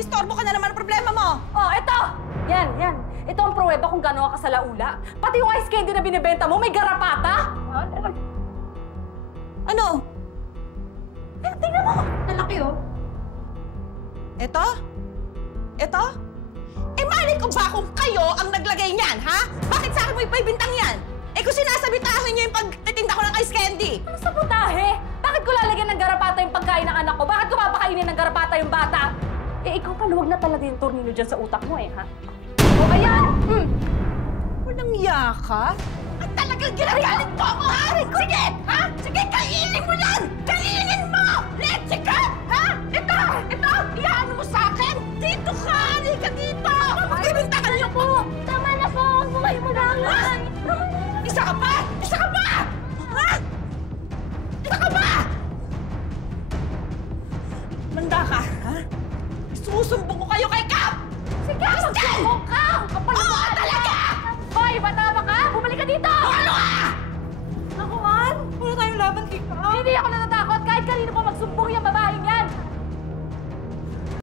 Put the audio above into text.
Nag-istorbo ka na naman ang problema mo! Oh, ito! Yan. Ito ang pruweba kung gano'n ka sa laula. Pati yung ice candy na binibenta mo, may garapata! Ano? Tingnan mo! Lalaki, oh. Ito? Ito? Eh, mali ko ba kung kayo ang naglagay niyan, ha? Bakit sa akin mo ipaibintang yan? Eh, kung sinasabitahin niyo yung pagtitinda ko ng ice candy! Ano sa putahe? Bakit ko lalagyan ng garapata yung pagkain ng anak ko? Bakit ko papakainin ng garapata yung bata? Eh, ikaw paluwag na talaga yung tornilyo dyan sa utak mo ha? O, ayan! Walang iya ka? At talagang ginagalit mo ako, ha? Sige, ha? Sige, kainin mo yan! Kainin mo! Leche ka! Ha? Ito! Iyaano mo sa akin! Dito ka! Halika dito! Magbibintangan niyo po! Tama na po! Huwag mo kayo mag-aangay! Isa ka pa! Isa ka pa! Ha? Isa ka pa! Manda ka, ha? Susumbong ko kayo kay Cap! Sige, magsumbong ka! Oo, talaga! Hoy, bata ba ka? Bumalik ka dito! Ano ka? Nakuan? Wala tayong laban kay Cap. Hindi ako